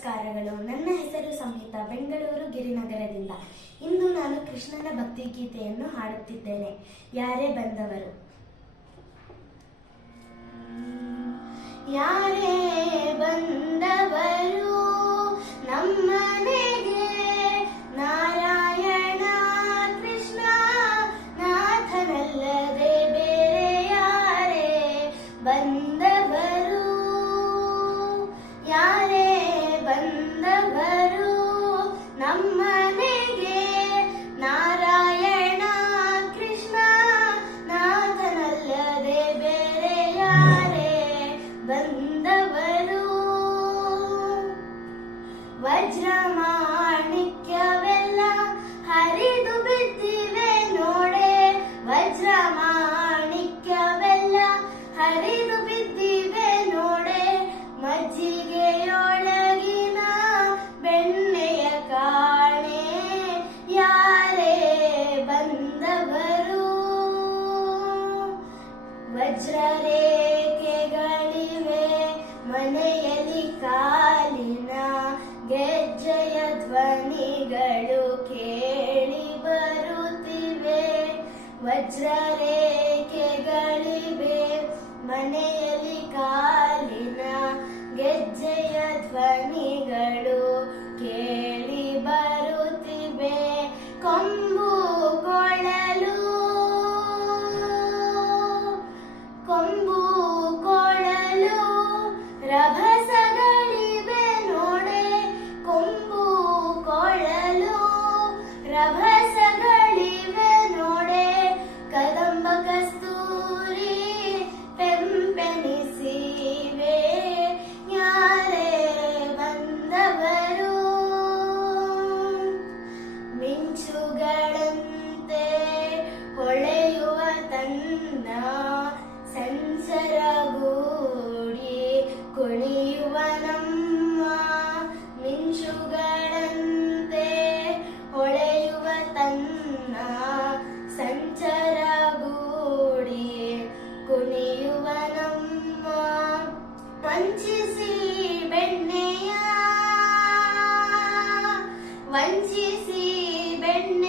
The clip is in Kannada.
ನಮಸ್ಕಾರಗಳು. ನನ್ನ ಹೆಸರು ಸಂಗೀತ ಬೆಂಗಳೂರು ಗಿರಿನಗರದಿಂದ. ಇಂದು ನಾನು ಕೃಷ್ಣನ ಭಕ್ತಿಗೀತೆಯನ್ನು ಹಾಡುತ್ತಿದ್ದೇನೆ. ಯಾರೇ ಬಂದವರು? ಯಾರೇ ಬಂದವರು? ನಮ್ಮನೆಗೆ ವಜ್ರ ರೇಖೆಗಳಿವೆ ಮನೆಯಲ್ಲಿ ಕಾಲಿನ ಗೆಜ್ಜೆಯ ಧ್ವನಿಗಳು ಕೇಳಿ ಬರುತ್ತಿವೆ. ವಜ್ರ ರೇಖೆಗಳಿವೆ ಮನೆಯಲ್ಲಿ ಕಾಲಿನ ಗೆಜ್ಜೆಯ ಧ್ವನಿಗಳು ಕೇಳಿ ಬರುತ್ತಿವೆ. ಪ್ರಭಸಗಳಿವೆ ನೋಡೆ. ಕದಂಬ ಕಸ್ತೂರಿ ಪೆಂಪೆನಿಸಿವೆ ಯಾರೇ ಬಂದವರು? ಮಿಂಚುಗಳಂತೆ ಹೊಳೆಯುವ ತನ್ನ వంచేసి బెండ